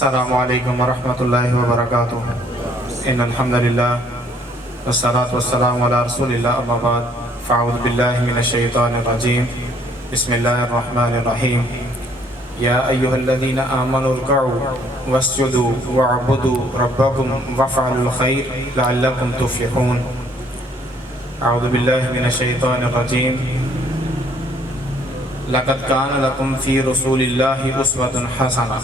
السلام علیکم ورحمۃ اللہ وبرکاتہ۔ ان الحمد للہ والصلاة والسلام علی رسول اللہ، اما بعد فاعوذ باللہ من الشیطان الرجیم، بسم اللہ الرحمن الرحیم۔ یا ایہا الذین آمنوا ارکعوا واسجدوا واعبدوا ربکم وافعلوا الخیر لعلکم تفلحون۔ اعوذ باللہ من الشیطان الرجیم۔ لقد کان لکم فی رسول اللہ اسوۃ حسنہ۔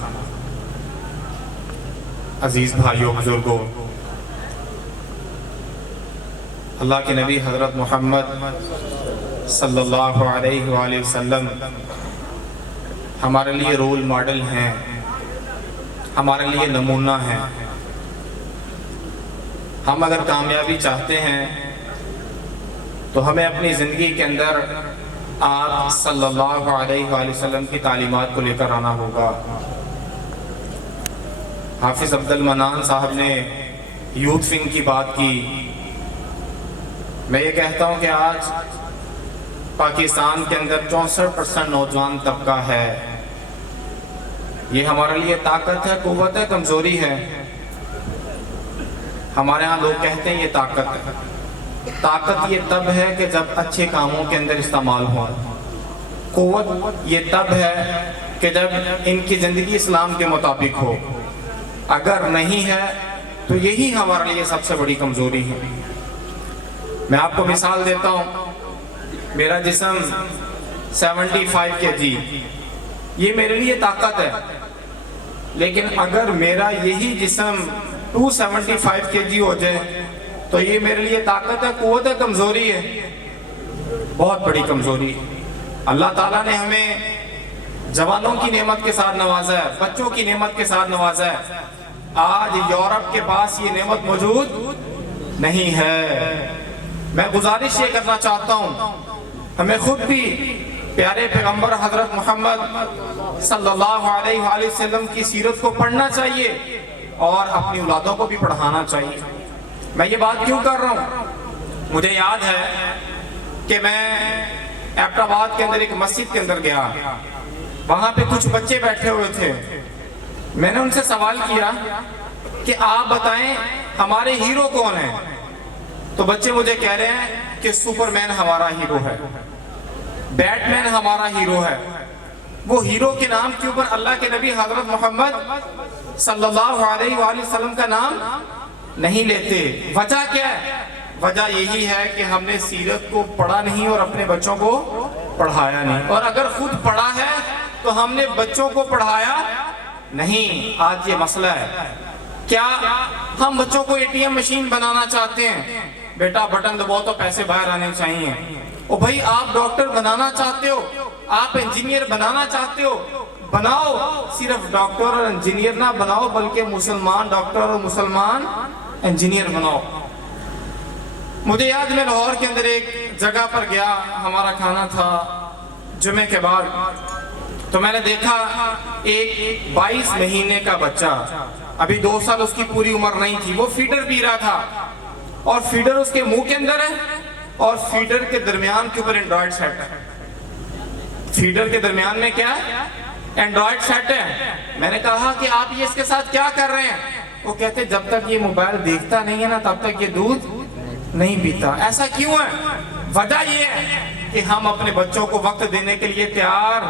عزیز بھائیو بزرگوں، اللہ کے نبی حضرت محمد صلی اللہ علیہ وآلہ وسلم ہمارے لیے رول ماڈل ہیں، ہمارے لیے نمونہ ہیں۔ ہم اگر کامیابی چاہتے ہیں تو ہمیں اپنی زندگی کے اندر آپ صلی اللہ علیہ وآلہ وسلم کی تعلیمات کو لے کر آنا ہوگا۔ حافظ عبد المنان صاحب نے یوتھ ونگ کی بات کی۔ میں یہ کہتا ہوں کہ آج پاکستان کے اندر 64% نوجوان طبقہ ہے۔ یہ ہمارے لیے طاقت ہے، قوت ہے، کمزوری ہے؟ ہمارے ہاں لوگ کہتے ہیں یہ طاقت ہے۔ طاقت یہ تب ہے کہ جب اچھے کاموں کے اندر استعمال ہو۔ قوت یہ تب ہے کہ جب ان کی زندگی اسلام کے مطابق ہو۔ اگر نہیں ہے تو یہی ہمارے لیے سب سے بڑی کمزوری ہے۔ میں آپ کو مثال دیتا ہوں، میرا جسم 75 kg، یہ میرے لیے طاقت ہے، لیکن اگر میرا یہی جسم 275 kg ہو جائے تو یہ میرے لیے طاقت ہے، قوت ہے، کمزوری ہے؟ بہت بڑی کمزوری ہے۔ اللہ تعالیٰ نے ہمیں جوانوں کی نعمت کے ساتھ نوازا ہے، بچوں کی نعمت کے ساتھ نوازا ہے۔ آج یورپ کے پاس یہ نعمت موجود نہیں ہے۔ میں گزارش یہ کرنا چاہتا ہوں، ہمیں خود بھی پیارے پیغمبر حضرت محمد صلی اللہ علیہ وآلہ وسلم کی سیرت کو پڑھنا چاہیے اور اپنی اولادوں کو بھی پڑھانا چاہیے۔ میں یہ بات کیوں کر رہا ہوں؟ مجھے یاد ہے کہ میں ایبٹ آباد کے اندر ایک مسجد کے اندر گیا، وہاں پہ کچھ بچے بیٹھے ہوئے تھے۔ میں نے ان سے سوال کیا کہ آپ بتائیں ہمارے ہیرو کون ہیں؟ تو بچے مجھے کہہ رہے ہیں کہ سپر مین ہمارا ہیرو ہے، بیٹ مین ہمارا ہیرو ہے۔ وہ ہیرو کے نام کے اوپر اللہ کے نبی حضرت محمد صلی اللہ علیہ وآلہ وسلم کا نام نہیں لیتے۔ وجہ کیا ہے؟ وجہ یہی ہے کہ ہم نے سیرت کو پڑھا نہیں اور اپنے بچوں کو پڑھایا نہیں، اور اگر خود پڑھا ہے تو ہم نے بچوں کو پڑھایا نہیں۔ آج یہ مسئلہ ہے۔ کیا ہم بچوں کو ATM مشین بنانا چاہتے ہیں؟ بیٹا بٹن دباؤ تو پیسے باہر آنے چاہیے۔ او بھائی، آپ ڈاکٹر بنانا چاہتے ہو، آپ انجینئر بنانا چاہتے ہو، بناؤ۔ صرف ڈاکٹر اور انجینئر نہ بناؤ بلکہ مسلمان ڈاکٹر اور مسلمان انجینئر بناؤ۔ مجھے یاد، میں لاہور کے اندر ایک جگہ پر گیا، ہمارا کھانا تھا جمعے کے بعد، تو میں نے دیکھا ایک 22 مہینے کا بچہ، ابھی 2 سال اس کی پوری عمر نہیں تھی، وہ فیڈر پی رہا تھا، اور فیڈر اس کے منہ کے اندر ہے اور فیڈر کے درمیان کے اوپر اینڈرائڈ سیٹ ہے۔ فیڈر کے درمیان میں کیا ہے؟ اینڈرائڈ سیٹ ہے۔ میں نے کہا کہ آپ یہ اس کے ساتھ کیا کر رہے ہیں؟ وہ کہتے جب تک یہ موبائل دیکھتا نہیں ہے نا تب تک یہ دودھ نہیں پیتا۔ ایسا کیوں ہے؟ وجہ یہ ہے کہ ہم اپنے بچوں کو وقت دینے کے لیے تیار۔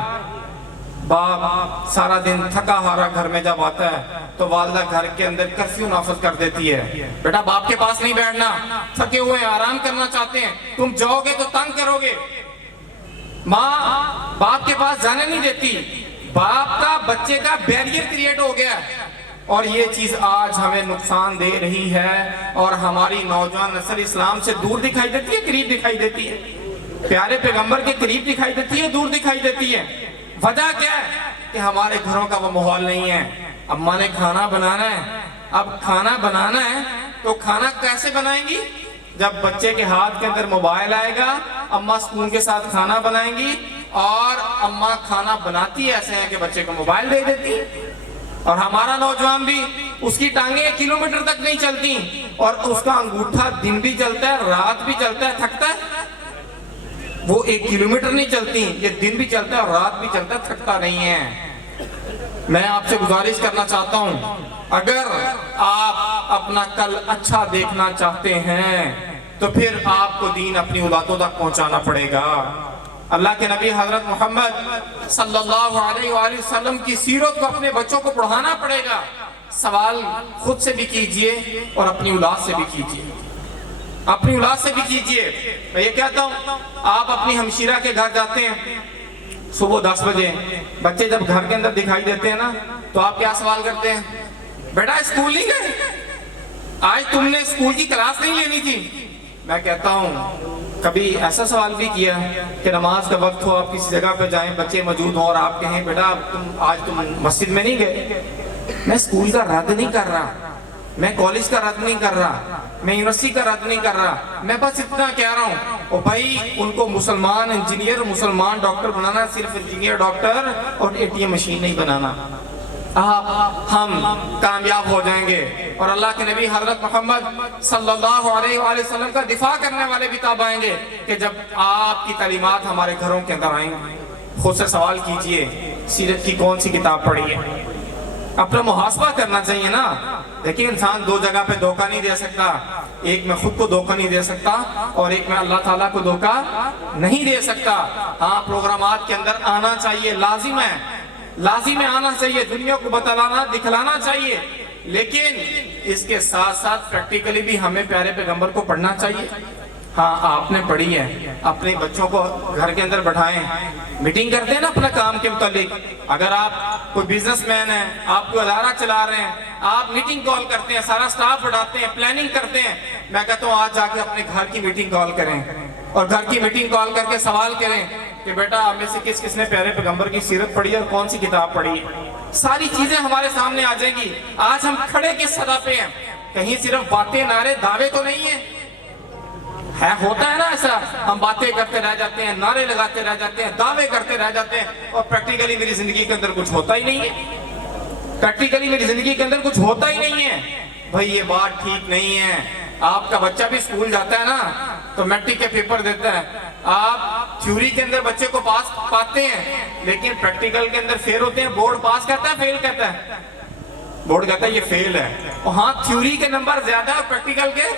باپ سارا دن تھکا ہارا گھر میں جب آتا ہے تو والدہ گھر کے اندر کرفیو نافذ کر دیتی ہے، بیٹا باپ کے پاس نہیں بیٹھنا، تھکے ہوئے آرام کرنا چاہتے ہیں، تم جاؤ گے تو تنگ کرو گے۔ ماں باپ کے پاس جانے نہیں دیتی، باپ کا بچے کا بیریئر کریٹ ہو گیا، اور یہ چیز آج ہمیں نقصان دے رہی ہے، اور ہماری نوجوان نسل اسلام سے دور دکھائی دیتی ہے، قریب دکھائی دیتی ہے، پیارے پیغمبر کے قریب دکھائی دیتی ہے، دور دکھائی دیتی ہے۔ وجہ کیا ہے؟ کہ ہمارے گھروں کا وہ ماحول نہیں ہے۔ اماں نے کھانا بنانا ہے، اب کھانا بنانا ہے تو کھانا کیسے بنائیں گی؟ جب بچے کے ہاتھ کے اندر موبائل آئے گا، اماں سپون کے ساتھ کھانا بنائیں گی، اور اماں کھانا بناتی ایسے ہیں کہ بچے کو موبائل دے دیتی ہے۔ اور ہمارا نوجوان بھی، اس کی ٹانگیں 1 کلومیٹر تک نہیں چلتی، اور اس کا انگوٹھا دن بھی چلتا ہے رات بھی چلتا ہے، تھکتا ہے؟ وہ 1 کلومیٹر نہیں چلتی، یہ دن بھی چلتا ہے اور رات بھی چلتا ہے، تھکتا نہیں ہے۔ میں آپ سے گزارش کرنا چاہتا ہوں، اگر آپ اپنا کل اچھا دیکھنا چاہتے ہیں تو پھر آپ کو دین اپنی اولادوں تک پہنچانا پڑے گا۔ اللہ کے نبی حضرت محمد صلی اللہ علیہ وآلہ وسلم کی سیرت کو اپنے بچوں کو پڑھانا پڑے گا۔ سوال خود سے بھی کیجئے اور اپنی اولاد سے بھی کیجئے، اپنی اولاد سے بھی کیجئے۔ میں یہ کہتا ہوں، آپ اپنی ہمشیرہ کے گھر جاتے ہیں صبح 10 بجے، بچے جب گھر کے اندر دکھائی دیتے ہیں نا تو آپ کیا سوال کرتے ہیں؟ بیٹا اسکول نہیں گئے؟ آج تم نے اسکول کی کلاس نہیں لینی تھی؟ میں کہتا ہوں کبھی ایسا سوال بھی کیا کہ نماز کا وقت ہو، آپ کسی جگہ پہ جائیں، بچے موجود ہوں اور آپ کہیں بیٹا آج تم مسجد میں نہیں گئے؟ میں اسکول کا رد نہیں کر رہا، میں کالج کا رد نہیں کر رہا، میں یونیورسٹی کا رد نہیں کر رہا، میں بس اتنا کہہ رہا ہوں او بھائی ان کو مسلمان انجینئر، مسلمان ڈاکٹر بنانا، صرف انجینئر ڈاکٹر اور ATM مشین نہیں بنانا۔ ہم کامیاب ہو جائیں گے اور اللہ کے نبی حضرت محمد صلی اللہ علیہ وآلہ وسلم کا دفاع کرنے والے بھی تب آئیں گے کہ جب آپ کی تعلیمات ہمارے گھروں کے اندر آئیں گے۔ خود سے سوال کیجئے، سیرت کی کون سی کتاب پڑھی ہے؟ اپنا محاسبہ کرنا چاہیے نا۔ دیکھیں انسان دو جگہ پہ دھوکہ نہیں دے سکتا، ایک میں خود کو دھوکہ نہیں دے سکتا اور ایک میں اللہ تعالیٰ کو دھوکہ نہیں دے سکتا۔ ہاں پروگرامات کے اندر آنا چاہیے، لازم ہے، لازم ہے آنا چاہیے، دنیا کو بتلانا دکھلانا چاہیے، لیکن اس کے ساتھ ساتھ پریکٹیکلی بھی ہمیں پیارے پیغمبر کو پڑھنا چاہیے۔ ہاں آپ نے پڑھی ہے، اپنے بچوں کو گھر کے اندر بٹھائیں، میٹنگ کرتے ہیں نا اپنا کام کے متعلق۔ اگر آپ کوئی بزنس مین ہیں، آپ کو ادارہ چلا رہے ہیں، آپ میٹنگ کال کرتے ہیں، سارا سٹاف بٹھاتے ہیں، پلاننگ کرتے ہیں، میں کہتا ہوں آج جا کے اپنے گھر کی میٹنگ کال کریں اور گھر کی میٹنگ کال کر کے سوال کریں کہ بیٹا ہمیں سے کس کس نے پیارے پیغمبر کی سیرت پڑھی ہے اور کون سی کتاب پڑھی ہے۔ ساری چیزیں ہمارے سامنے آ جائیں گی۔ آج ہم کھڑے کس سطح پہ ہیں؟ کہیں صرف باتیں، نعرے، دعوے تو نہیں ہیں؟ ہوتا ہے نا ایسا، ہم باتیں کرتے رہ جاتے ہیں، نعرے لگاتے رہ جاتے ہیں، دعوے کرتے رہ جاتے ہیں اور پریکٹیکلی میری زندگی کے اندر کچھ ہوتا ہی نہیں ہے، پریکٹیکلی میری زندگی کے اندر کچھ ہوتا ہی نہیں ہے۔ بھائی یہ بات ٹھیک نہیں ہے۔ آپ کا بچہ بھی اسکول جاتا ہے نا تو میٹرک کے پیپر دیتا ہے، آپ تھیوری کے اندر بچے کو پاس پاتے ہیں لیکن پریکٹیکل کے اندر فیل ہوتے ہیں۔ بورڈ پاس کہتا ہے، فیل کہتا ہے؟ بورڈ کہتا ہے یہ فیل ہے۔ ہاں تھیوری کے نمبر زیادہ اور پریکٹیکل کے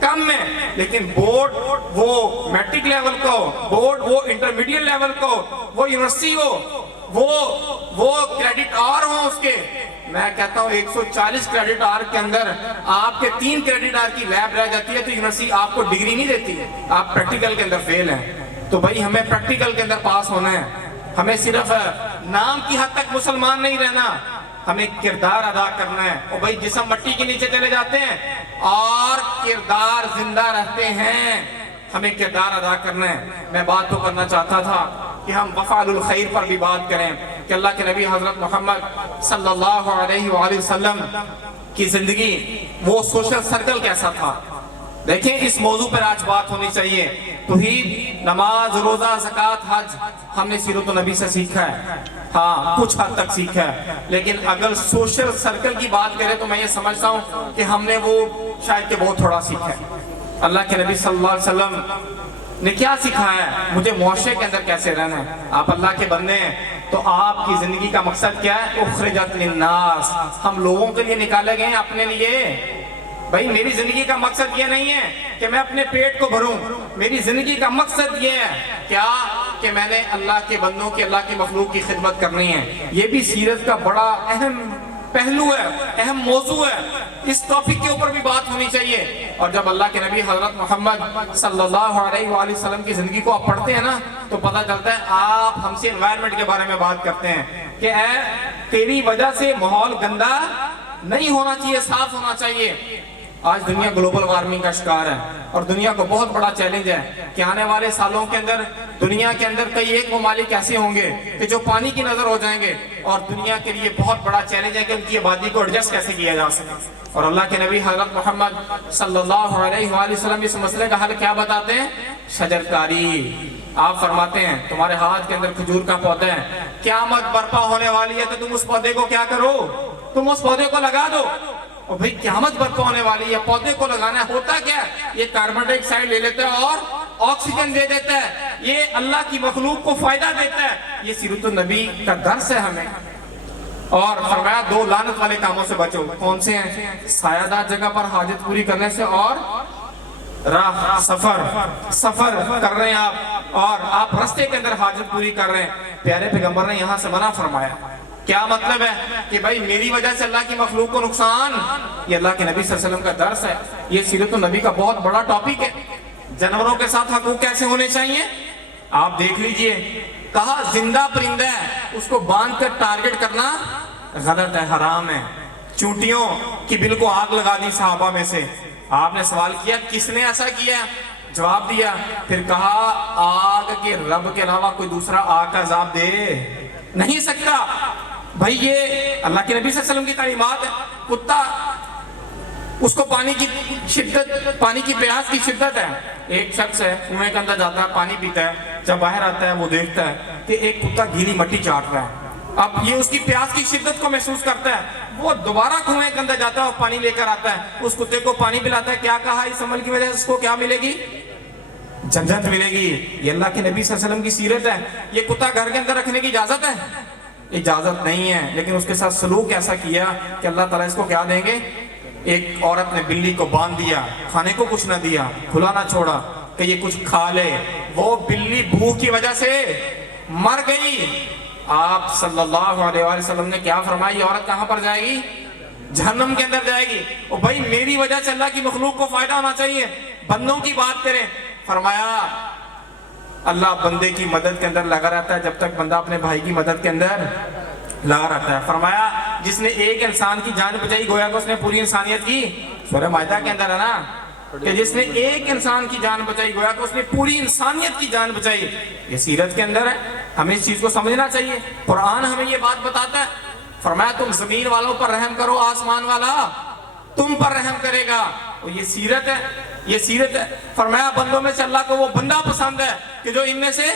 کم میں، لیکن بورڈ وہ میٹرک لیول کو، بورڈ وہ انٹرمیڈیٹ لیول کو، وہ یونیورسٹی ہو، وہ کریڈٹ آر ہوں اس کے۔ میں کہتا ہوں 140 کریڈٹ آر کے اندر آپ کے 3 کریڈٹ آر کی لیب رہ جاتی ہے تو یونیورسٹی آپ کو ڈگری نہیں دیتی ہے، آپ پریکٹیکل کے اندر فیل ہیں۔ تو بھائی ہمیں پریکٹیکل کے اندر پاس ہونا ہے، ہمیں صرف نام کی حد تک مسلمان نہیں رہنا، ہمیں کردار ادا کرنا ہے۔ اور بھائی جسم مٹی کے نیچے چلے جاتے ہیں اور کردار زندہ رہتے ہیں، ہمیں کردار ادا کرنا ہے۔ میں بات تو کرنا چاہتا تھا کہ ہم وفعل الخیر پر بھی بات کریں کہ اللہ کے نبی حضرت محمد صلی اللہ علیہ وآلہ وسلم کی زندگی، وہ سوشل سرکل کیسا تھا۔ دیکھیں اس موضوع پر آج بات ہونی چاہیے۔ توحید، نماز، روزہ، زکوٰۃ، حج ہم نے سیرت النبی سے سیکھا ہے، ہاں کچھ حد تک سیکھا ہے، لیکن اگر سوشل سرکل کی بات کریں تو میں یہ سمجھتا ہوں کہ ہم نے وہ شاید کہ بہت تھوڑا سیکھا ہے۔ اللہ کے نبی صلی اللہ علیہ وسلم نے کیا سکھایا ہے؟ مجھے معاشرے کے اندر کیسے رہنا ہے۔ آپ اللہ کے بندے ہیں تو آپ کی زندگی کا مقصد کیا ہے؟ اخرجت للناس، ہم لوگوں کے لیے نکالے گئے ہیں، اپنے لیے۔ بھائی میری زندگی کا مقصد یہ نہیں ہے کہ میں اپنے پیٹ کو بھروں، میری زندگی کا مقصد یہ ہے کیا کہ میں نے اللہ کے بندوں کی، اللہ کی مخلوق کی خدمت کرنی ہے۔ یہ بھی سیرت کا بڑا اہم پہلو ہے، اہم موضوع ہے، اس ٹاپک کے اوپر بھی بات ہونی چاہیے۔ اور جب اللہ کے نبی حضرت محمد صلی اللہ علیہ وآلہ وسلم کی زندگی کو آپ پڑھتے ہیں نا تو پتہ چلتا ہے آپ ہم سے انوائرمنٹ کے بارے میں بات کرتے ہیں کہ اے تیری وجہ سے ماحول گندا نہیں ہونا چاہیے، صاف ہونا چاہیے۔ آج دنیا گلوبل وارمنگ کا شکار ہے اور دنیا کو بہت بڑا چیلنج ہے کہ آنے والے سالوں کے اندر دنیا کے اندر کئی ایک ممالک ایسے ہوں گے کہ جو پانی کی نظر ہو جائیں گے اور دنیا کے لیے بہت بڑا چیلنج ہے کہ ان کی آبادی کو ایڈجسٹ کیسے کیا جا سکے۔ اور اللہ کے نبی حضرت محمد صلی اللہ علیہ وآلہ وسلم اس مسئلے کا حل کیا بتاتے ہیں؟ شجر کاری۔ آپ فرماتے ہیں تمہارے ہاتھ کے اندر کھجور کا پودا ہے، قیامت برپا ہونے والی ہے تو تم اس پودے کو کیا کرو؟ تم اس پودے کو لگا دو۔ اور بھئی قیامت برپا ہونے والی ہے، پودے کو لگانا ہے، ہوتا کیا ہے؟ یہ کاربن ڈائی آکسائڈ لے لیتا ہے اور آکسیجن دے دیتا ہے، یہ اللہ کی مخلوق کو فائدہ دیتا ہے۔ یہ سیرت النبی کا درس ہے ہمیں۔ اور فرمایا دو لعنت والے کاموں سے بچو. کون سے ہیں؟ سایہ دار جگہ پر حاجت پوری کرنے سے اور راہ سفر کر رہے ہیں آپ اور آپ رستے کے اندر حاجت پوری کر رہے ہیں. پیارے پیغمبر نے یہاں سے منع فرمایا. کیا مطلب ہے کہ بھائی میری وجہ سے اللہ کی مخلوق کو نقصان؟ یہ اللہ کے نبی صلی اللہ علیہ وسلم کا درس ہے. یہ سیرت النبی کا بہت بڑا ٹاپک ہے. جانوروں کے ساتھ حقوق کیسے ہونے چاہیے آپ دیکھ لیجئے. کہا زندہ پرندہ ہے اس کو باندھ کر ٹارگٹ کرنا غلط ہے، حرام ہے. چونٹیوں کی بل کو آگ لگا دی صحابہ میں سے. آپ نے سوال کیا کس نے ایسا کیا؟ جواب دیا. پھر کہا آگ کے رب کے علاوہ کوئی دوسرا آگ کا عذاب دے نہیں سکتا. بھائی یہ اللہ کے نبی صلی اللہ علیہ وسلم کی تعلیمات ہے. کتا اس کو پانی کی شدت، پانی کی پیاس کی شدت ہے. ایک شخص ہے کنویں کے اندر جاتا ہے پانی پیتا ہے. جب باہر آتا ہے وہ دیکھتا ہے کہ ایک کتا گیلی مٹی چاٹ رہا ہے. اب یہ اس کی پیاس کی شدت کو محسوس کرتا ہے. وہ دوبارہ کنویں کے اندر جاتا ہے اور پانی لے کر آتا ہے. اس کتے کو پانی پلاتا ہے. کیا کہا اس عمل کی وجہ سے اس کو کیا ملے گی؟ جنت ملے گی. یہ اللہ کے نبی صلی اللہ علیہ وسلم کی سیرت ہے. یہ کتا گھر کے اندر رکھنے کی اجازت ہے؟ اجازت نہیں ہے. لیکن اس کے ساتھ سلوک ایسا کیا کہ اللہ تعالیٰ اس کو کیا دیں گے؟ ایک عورت نے بلی کو باندھ دیا، کھانے کو کچھ نہ دیا، کھلا نہ چھوڑا کہ یہ کچھ کھا لے. وہ بلی بھوک کی وجہ سے مر گئی. آپ صلی اللہ علیہ وآلہ وسلم نے کیا فرمایا؟ یہ عورت کہاں پر جائے گی؟ جہنم کے اندر جائے گی. اور بھائی میری وجہ سے اللہ کی مخلوق کو فائدہ ہونا چاہیے. بندوں کی بات کریں. فرمایا اللہ بندے کی مدد کے اندر لگا رہتا ہے جب تک بندہ اپنے بھائی کی مدد کے اندر لگا رہتا ہے. فرمایا جس نے ایک انسان کی جان بچائی گویا کہ اس نے پوری انسانیت کی. سورہ مائدہ کے اندر ہے نا کہ جس نے ایک انسان کی جان بچائی گویا کہ اس نے پوری انسانیت کی جان بچائی. یہ سیرت کے اندر ہے. ہمیں اس چیز کو سمجھنا چاہیے. قرآن ہمیں یہ بات بتاتا ہے. فرمایا تم زمین والوں پر رحم کرو، آسمان والا تم پر رحم کرے گا. اور یہ سیرت ہے. یہ سیرت ہے. فرمایا بندوں میں سے اللہ کو وہ بندہ پسند ہے کہ جو ان میں سے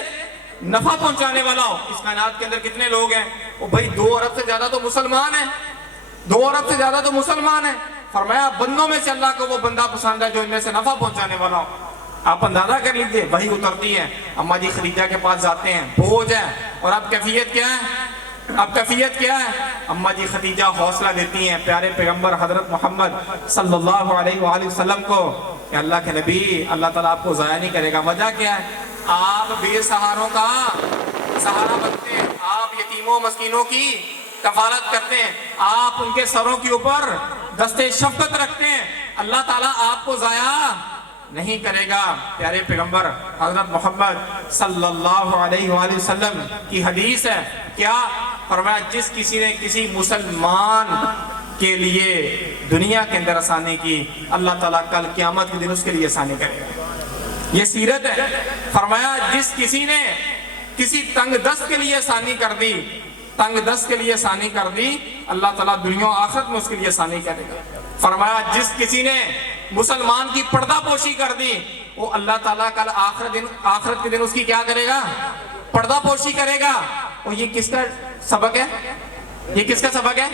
نفع پہنچانے والا ہو. اس کائنات کے اندر کتنے لوگ ہیں؟ وہ بھائی 2 ارب سے زیادہ تو مسلمان ہیں. 2 ارب سے زیادہ تو مسلمان ہیں. فرمایا بندوں میں سے اللہ کو وہ بندہ پسند ہے جو ان میں سے نفع پہنچانے والا ہو. آپ اندازہ کر لیجیے. وہی اترتی ہے، اماں جی خدیجہ کے پاس جاتے ہیں، بوجھ ہے. اور اب کیفیت کیا ہے؟ اب کیفیت کیا ہے؟ اماں جی خدیجہ حوصلہ دیتی ہیں پیارے پیغمبر حضرت محمد صلی اللہ علیہ وآلہ وسلم کو کہ اللہ کے نبی اللہ تعالیٰ آپ کو ضائع نہیں کرے گا. وجہ کیا ہے؟ آپ بے سہاروں کا سہارا بنتے ہیں. آپ یتیموں مسکینوں کی کفالت کرتے ہیں. آپ ان کے سروں کے اوپر دستے شفقت رکھتے ہیں. اللہ تعالیٰ آپ کو ضائع نہیں کرے گا. پیارے پیغمبر حضرت محمد صلی اللہ علیہ وآلہ وسلم کی حدیث ہے. کیا فرمایا؟ جس کسی نے کسی مسلمان کے لیے دنیا کے اندر آسانی کی، اللہ تعالیٰ کل قیامت کے دن اس کے لیے آسانی کرے گا. یہ سیرت ہے. فرمایا جس کسی نے کسی تنگ دست کے لیے آسانی کر دی، تنگ دست کے لیے آسانی کر دی، اللہ تعالیٰ دنیا و آخرت میں اس کے لیے آسانی کرے گا. فرمایا جس کسی نے مسلمان کی پردہ پوشی کر دی، وہ اللہ تعالیٰ کل آخرت کے دن اس کی کیا کرے گا؟ پردہ پوشی کرے گا. اور یہ کس کا سبق ہے؟ یہ کس کا سبق ہے؟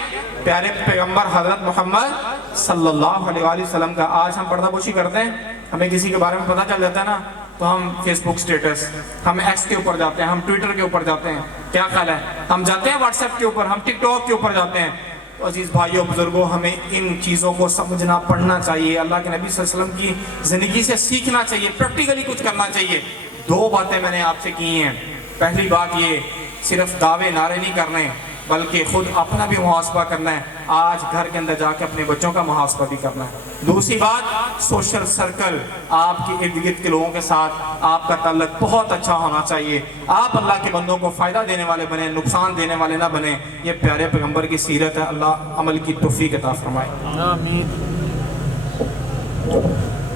پیارے پیغمبر حضرت محمد صلی اللہ علیہ وآلہ وسلم کا. آج ہم پردہ پوشی کرتے ہیں، ہمیں کسی کے بارے میں پتہ چل جاتا ہے نا تو ہم فیس بک سٹیٹس، ہم ایکس کے اوپر جاتے ہیں، ہم ٹویٹر کے اوپر جاتے ہیں. کیا خیال ہے؟ ہم جاتے ہیں واٹس ایپ کے اوپر، ہم ٹک ٹاک کے اوپر جاتے ہیں. تو عزیز بھائیوں بزرگوں، ہمیں ان چیزوں کو سمجھنا پڑھنا چاہیے. اللہ کے نبی صلی اللہ علیہ وسلم کی زندگی سے سیکھنا چاہیے، پریکٹیکلی کچھ کرنا چاہیے. 2 باتیں میں نے آپ سے کی ہیں. پہلی بات یہ صرف دعوے نعرے نہیں کرنے بلکہ خود اپنا بھی محاسبہ کرنا ہے. آج گھر کے اندر جا کے اپنے بچوں کا محاسبہ بھی کرنا ہے. دوسری بات سوشل سرکل، آپ کے ارد گرد کے لوگوں کے ساتھ آپ کا تعلق بہت اچھا ہونا چاہیے. آپ اللہ کے بندوں کو فائدہ دینے والے بنیں، نقصان دینے والے نہ بنیں. یہ پیارے پیغمبر کی سیرت ہے. اللہ عمل کی توفیق عطا فرمائے. آمین.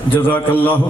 جزاک اللہ.